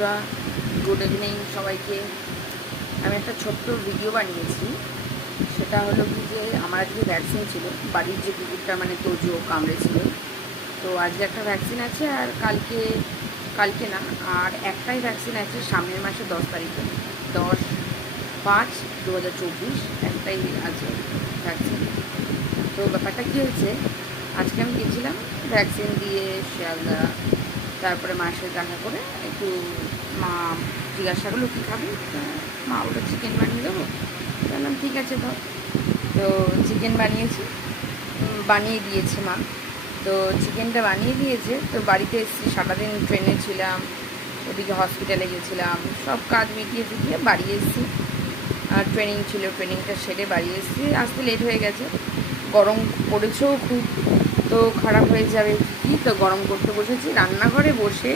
বন্ধুরা, good evening সবাইকে। আমি একটা ছোট্ট ভিডিও বানিয়েছি। সেটা হলো কি যে আমার আজকে ভ্যাকসিন ছিল, বাড়ির যে কুকুরটা মানে তোজো কামড়েছিল। তো আজকে একটা ভ্যাকসিন আছে, আর কালকে না, আর একটাই ভ্যাকসিন আছে সামনের মাসে 10 তারিখে, 10/5/2024 একটাই আছে ভ্যাকসিন। তো ব্যাপারটা কী হয়েছে, আজকে আমি গেছিলাম ভ্যাকসিন দিয়ে শিয়ালদা। তারপরে মায়ের সাথে দেখা করে একটু মা জিজ্ঞাসা করলো কী খাবি, মা ওটা চিকেন বানিয়ে দেবো। বললাম ঠিক আছে দাও। তো চিকেন বানিয়ে দিয়েছে মা। তো চিকেনটা বানিয়ে দিয়েছে, তো বাড়িতে এসেছি, সারাদিন ট্রেনে ছিলাম, ওদিকে হসপিটালে গেছিলাম, সব কাজ মিটিয়ে টুটিয়ে বাড়ি এসেছি। আর ট্রেনিং ছিল, ট্রেনিংটা সেরে বাড়ি এসেছি, আসতে লেট হয়ে গেছে। গরম পড়েছেও খুব, তো খারাপ হয়ে যাবে কি, তো গরম করতে বসেছি রান্নাঘরে বসে।